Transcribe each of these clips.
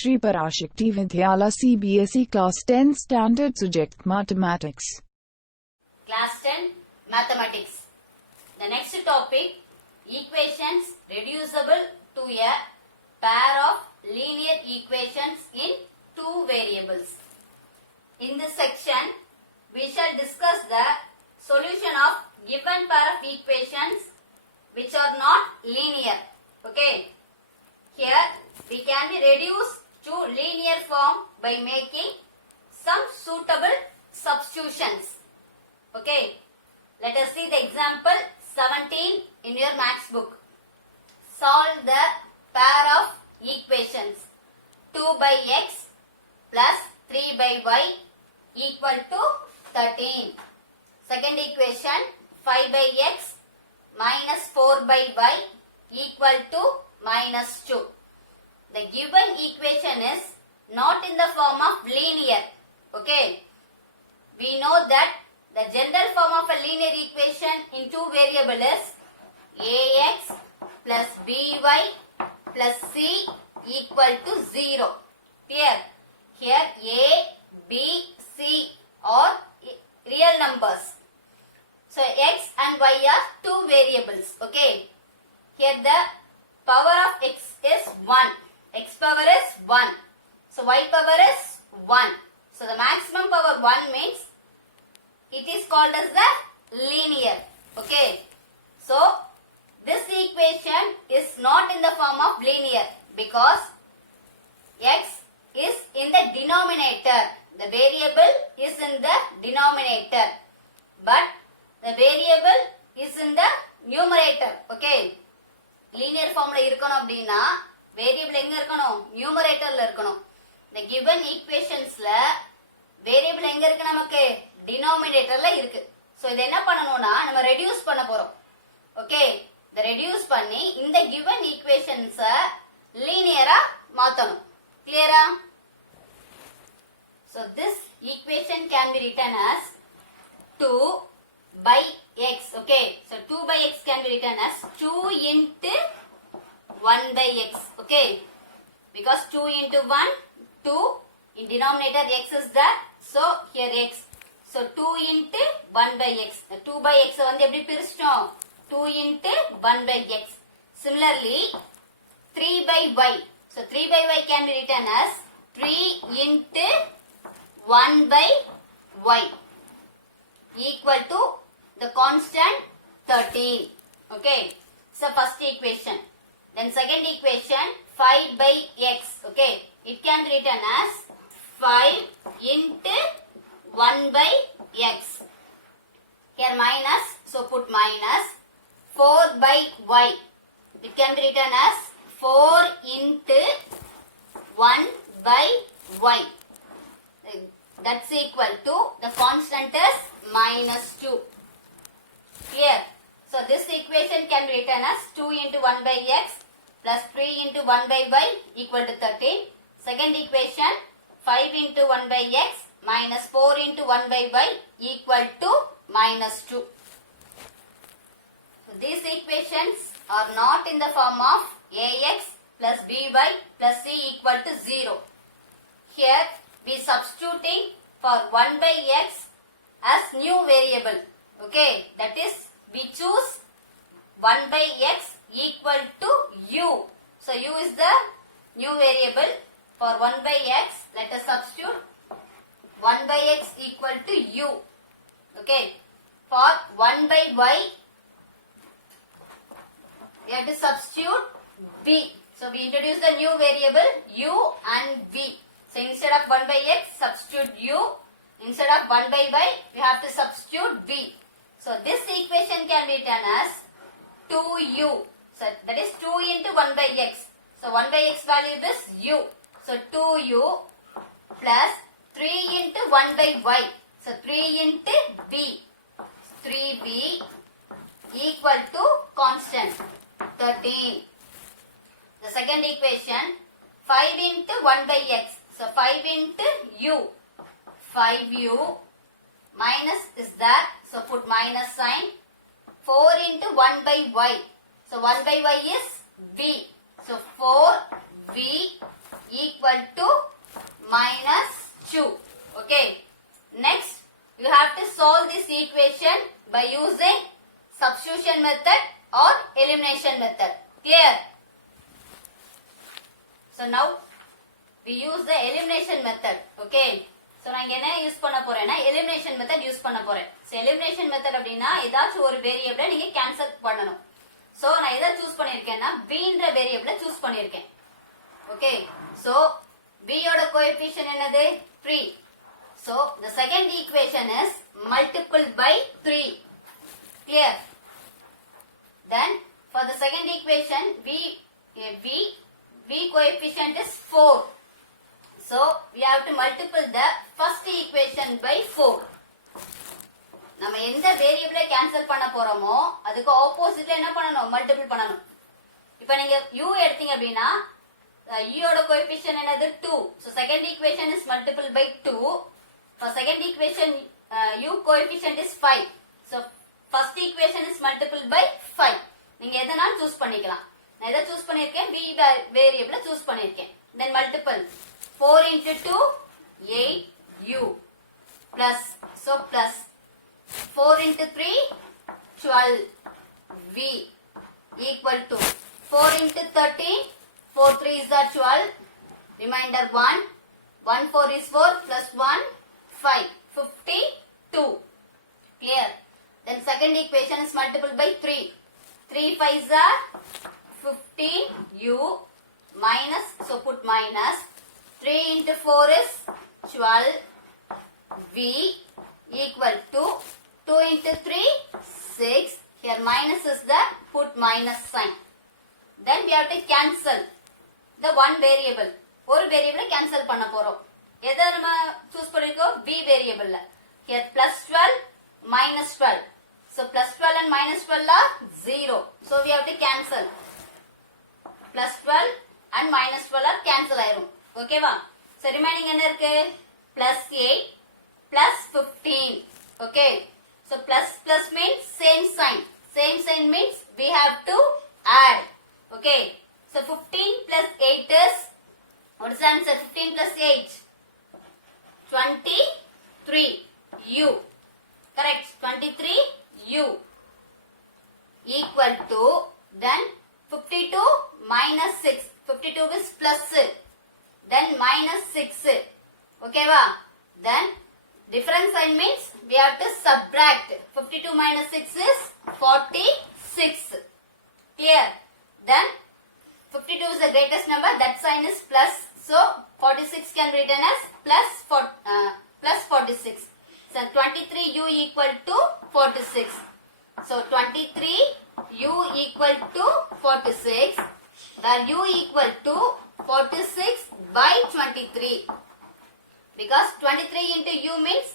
Shri Parashakti Vidyala CBSE Class 10 Standard Subject Mathematics. Class 10 Mathematics. The next topic, equations reducible to a pair of linear equations in two variables. In this section, we shall discuss the solution of given pair of equations which are not linear. Okay. Here we can be reduced to linear form by making some suitable substitutions. Okay. Let us see the example 17 in your maths book. Solve the pair of equations 2 by x plus 3 by y equal to 13. Second equation 5 by x minus 4 by y equal to minus 2. The given equation is not in the form of linear. Okay. We know that the general form of a linear equation in two variables is ax plus by plus c equal to 0. Clear? Here a, b, c are real numbers. So x and y are two variables. Okay. Here the power of x is 1. X power is 1. So y power is 1. So the maximum power 1 means it is called as the linear. Okay. So this equation is not in the form of linear because x is in the denominator. The variable is in the denominator. But the variable is in the numerator. Okay. Linear form la இருக்கணும் அப்படினா variable எங்க இருக்கணும் numeratorல இருக்கணும். The given equationsல variable எங்க இருக்கு நமக்கு denominatorல இருக்கு. So இத என்ன பண்ணனும்னா நம்ம reduce பண்ண போறோம். Okay. இத reduce பண்ணி இந்த given equations linear-ஆ மாத்தணும். Clear-ஆ? So this equation can be written as 2 by x. Okay. So 2 by x can be written as 2 into 1 by x. Okay. Because 2 into 1, 2. In denominator x is there. So here x. So 2 into 1 by x. The 2 by x வந்து எப்படி பிரிச்சிட்டோம்? 2 into 1 by x. Similarly, 3 by y. So 3 by y can be written as 3 into 1 by y equal to the constant 13. Okay. So first equation. Then second equation 5 by x. Okay. It can be written as 5 into 1 by x. Here minus. So put minus 4 by y. It can be written as 4 into 1 by y. That's equal to the constant is minus 2. Clear? So this equation can be written as 2 into 1 by x plus 3 into 1 by y equal to 13. Second equation 5 into 1 by x minus 4 into 1 by y equal to minus 2. So these equations are not in the form of ax plus by plus c equal to 0. Here we substituting for 1 by x as new variable. Okay, that is we choose 1 by x equal to u. So u is the new variable. For 1 by x, let us substitute 1 by x equal to u. Okay, for 1 by y, we have to substitute v. So we introduce the new variable u and v. So instead of 1 by x, substitute u. Instead of 1 by y, we have to substitute v. So this equation can be written as 2u. So that is 2 into 1 by x. So 1 by x value is u. So 2u plus 3 into 1 by y. So 3 into v. 3v equal to constant 13. The second equation 5 into 1 by x. So 5 into u. 5u minus is that. So put minus sign. 4 into 1 by y. So 1 by y is v. So 4v equal to minus 2. Okay. Next, you have to solve this equation by using substitution method or elimination method. Clear? So now we use the elimination method. Okay. So நான் இங்க என்ன use பண்ண போறேன்னா elimination method use பண்ண போறேன். So elimination method அப்படினா ஏதாச்சும் ஒரு வேரியபிளை நீங்க கேன்சல் பண்ணனும். So நான் எதை சூஸ் பண்ணிருக்கேன்னா b ன்ற வேரியபிளை சூஸ் பண்ணிருக்கேன். Okay. So b யோட கோஎஃபிஷியன்ட் என்னது 3. So the second equation is multiple by 3. Clear? Then for the second equation v coefficient is 4. So we have to multiply the first equation by 4. நம்ம எந்த வேரியபிளை cancel பண்ண போறோமோ அதுக்கு ஆப்போசிட்ல என்ன பண்ணனும் மல்டிபிள் பண்ணனும். இப்போ நீங்க u எடுத்தீங்க அப்படினா u யோட கோஎஃபிஷியன்ட் என்னது 2. So second equation is multiple by 2. For second equation u coefficient is 5. So first equation is multiple by 5. நீங்க எதனால சூஸ் பண்ணிக்கலாம். நான் எதை சூஸ் பண்ணிருக்கேன் v வேரியபிளை சூஸ் பண்ணிருக்கேன். Then multiple 4 into 2 8u plus so plus 4 into 3 12v equal to 4 into 13 4 3 is 12 remainder 1 1 4 is 4 plus 1 5 52. Clear? Then second equation is multiple by 3 3 5s are 15u minus so put minus 3 into 4 is 12v equal to 2 into 3 6. Here minus is there, put minus sign. Then we have to cancel the one variable. ஒரு variable cancel பண்ண போறோம். எதை நம்ம choose பண்ணிருக்கோம் b variable. Here plus 12 minus 12. So plus 12 and minus 12 are 0. So we have to cancel. Plus 12 and minus 12 are cancel ஆயிரும். ஓகேவா? So remaining என்ன இருக்கு? Plus 8 plus 15. Okay. So plus plus means same sign. Same sign means we have to add. Okay. So 15 plus 8 is, what is the answer? 15 plus 8. 23 u. Correct. 23 u equal to then 52 minus 6. 52 is plus. Then minus 6. Okay va? Then difference sign means we have to subtract. 52 minus 6 is 46. Clear? Then 52 is the greatest number. That sign is plus. So 46 can be written as plus 46. So 23u equal to 46. So 23u equal to 46. The u equal to 46 by 23. Because 23 into u means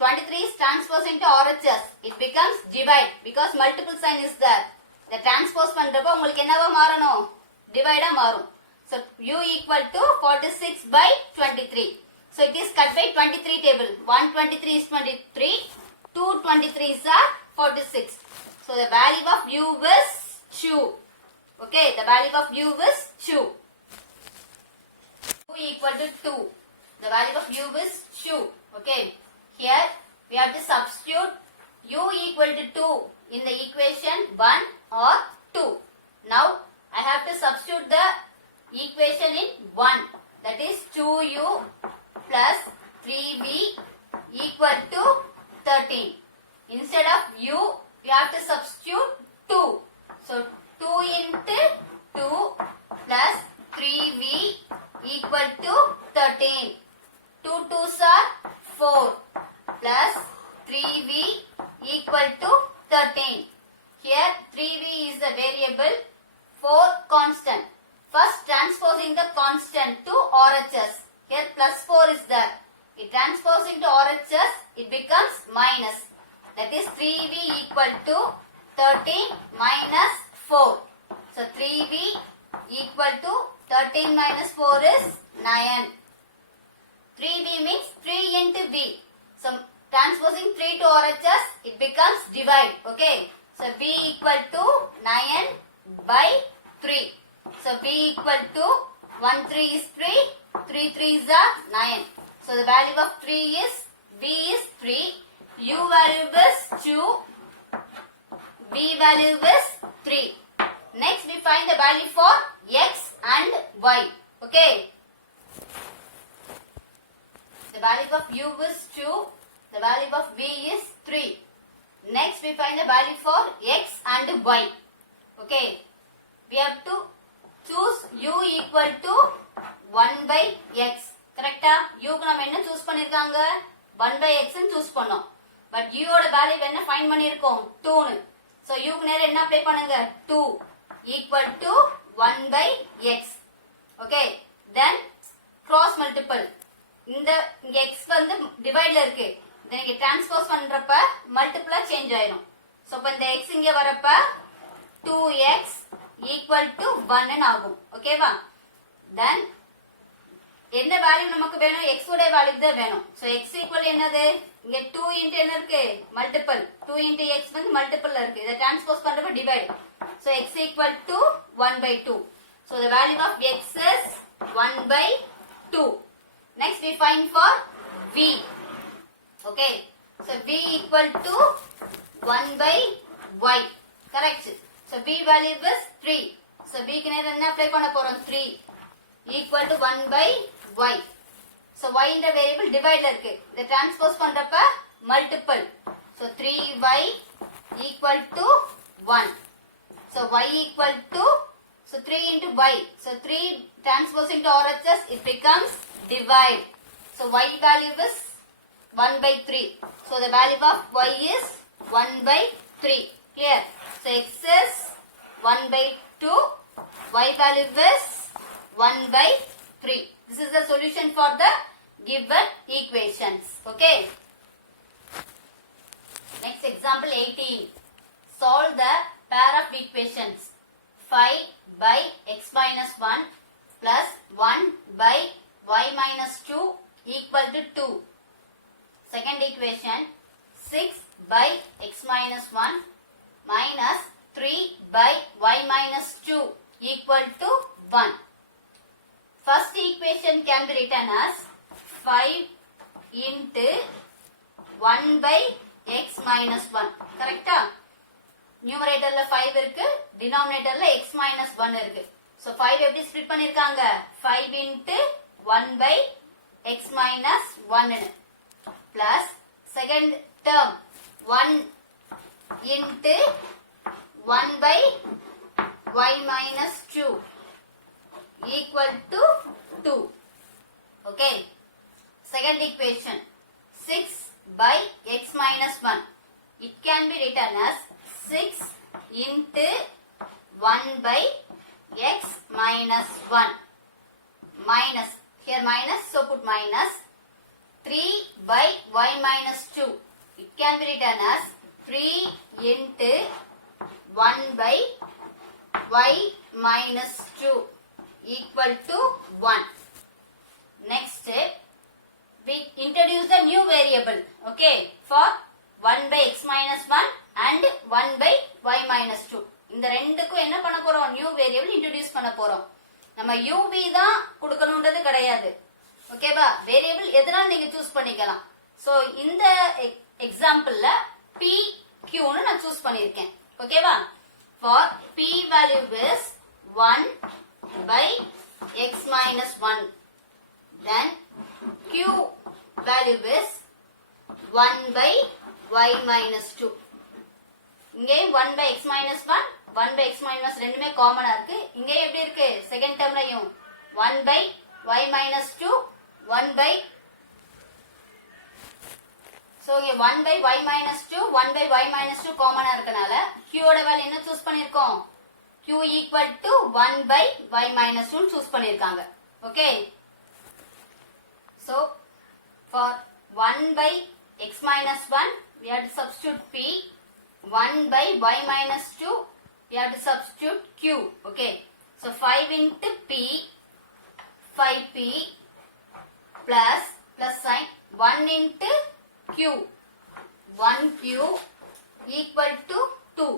23 is transposed into RHS. It becomes divide because multiple sign is there. The transpose பண்றப்போ உங்களுக்கு என்னவா மாறணும்? Divide மாறும். So u equal to 46 by 23. So it is cut by 23 table. 123 is 23. 223s are 46. So the value of u is 2. Okay, the value of u is 2. U equal to 2. The value of u is 2. Okay. Here we have to substitute u equal to 2 in the equation 1 or 2. Now I have to substitute the equation in 1. That is 2u plus 3v equal to 13. Instead of u, you have to substitute 2. So 2 into 2 plus 3v equal to 13. 2 2s are 4 plus 3v equal to 13. Here 3v is the variable, 4 constant. First transposing the constant to RHS. Here plus 4 is there. It transposes into RHS, it becomes minus. That is 3v equal to 13 minus 4. So 3v equal to 13 minus 4 is 9. 3v means 3 into v. So transposing 3 to RHS, it becomes divide. Okay. So v equal to 9 by 3. So v equal to 1 3 is 3, 3 3s are 9. So the value of 3 is, V is 3, U value is 2, V value is 3. Next we find the value for X and Y. Okay. The value of U is 2, the value of V is 3. Next we find the value for X and Y. Okay. We have to choose U equal to 1 by X. கரெக்டா? U க்கு நம்ம என்ன choose பண்ணிருக்காங்க? 1 by X ன்னு choose பண்ணோம். But U ஓட value என்ன find பண்ணிருக்கோம்? 2 ன்னு. சோ U க்கு நேரா என்ன அப்ளை பண்ணுங்க? 2 equal to 1 by X. Okay. Then cross multiple. இந்த இங்க X வந்து டிவைட்ல இருக்கு. இத நீங்க டிரான்ஸ்போஸ் பண்றப்ப மல்டிபிளா சேஞ்ச் ஆயிடும். சோ அப்ப இந்த X இங்க வரப்ப 2X equal to 1 ன்னு ஆகும். ஓகேவா? Then என்ன வேல்யூ நமக்கு வேணும்? X உடைய வேல்யூ தான் வேணும். சோ X equal என்னது? இங்க 2 into என்ன இருக்கு? மல்டிபிள். 2 into X வந்து மல்டிபிள்ல இருக்கு. இத டிரான்ஸ்போஸ் பண்றப்ப divide. So X equal to 1 by 2. So the value of X is 1 by 2. Next we find for V. Okay. So V equal to 1 by Y. Correct. So V value is 3. So V க்கு நேரா என்ன apply பண்ண போறோம்? 3 equal to 1 by Y. So Y இந்த variable டிவைட்ல இருக்கு. இத transpose பண்றப்ப multiple. So 3Y equal to 1. So Y equal to, so 3 into Y. So 3 transpose into RHS, it becomes divide. So Y value is 1 by 3. So the value of Y is 1 by 3. Clear? So X is 1 by 2. Y value is 1 by 3. This is the solution for the given equations. Okay. Next example 18. Solve the pair of equations 5 by x minus 1 plus 1 by y minus 2 equal to 2. Second equation 6 by x minus 1 minus 3 by y minus 2 equal to 1. First equation can be written as 5 into 1 by x minus 1. Correct? நியூமரேட்டர்ல 5 இருக்கு, டினாமினேட்டர்ல x minus 1 இருக்கு. So 5 எப்படி split பண்ணிருக்காங்க? 5 into 1 by x minus 1 plus second term 1 into 1 by y minus 2 equal to 2. Okay. Second equation 6 by x minus 1. It can be written as 6 into 1 by x minus 1 minus, here minus, so put minus 3 by y minus 2. It can be written as 3 into 1 by y minus 2 equal to 1. Next, we introduce the new variable, okay, for 1 by x minus 1 and 1 by y minus 2. இந்த ரெண்டுக்கும் என்ன பண்ண போறோம்? New variable introduce பண்ண போறோம். நம்ம uv தான் கொடுக்கணும்ன்றது கிடையாது. ஓகேவா? வேரியபிள் எதனால நீங்க சூஸ் பண்ணிக்கலாம். சோ இந்த எக்ஸாம்பிள்ல p q னு நான் சூஸ் பண்ணிருக்கேன். ஓகேவா? For p value is 1 by x minus 1. Then q value is 1 by y minus 2. இங்கே 1 by x minus 1, 1 by x minus ரெண்டுமே காமனா இருக்கு. இங்கே எப்படி இருக்கு? செகண்ட் டேர்ம்லயும் 1 by y minus 2, 1 by, so இங்க 1 by y minus 2, 1 by y minus 2 காமனா இருக்கனால q ஓட வேல்யூ என்ன சூஸ் பண்ணிருக்கோம்? q equal to 1 by y minus 2 choose பண்ணிருக்காங்க. Okay. So for 1 by x minus 1, we have to substitute p. 1 by y minus 2, we have to substitute q. Okay. So 5 into p, 5p plus sign 1 into q, 1q equal to 2.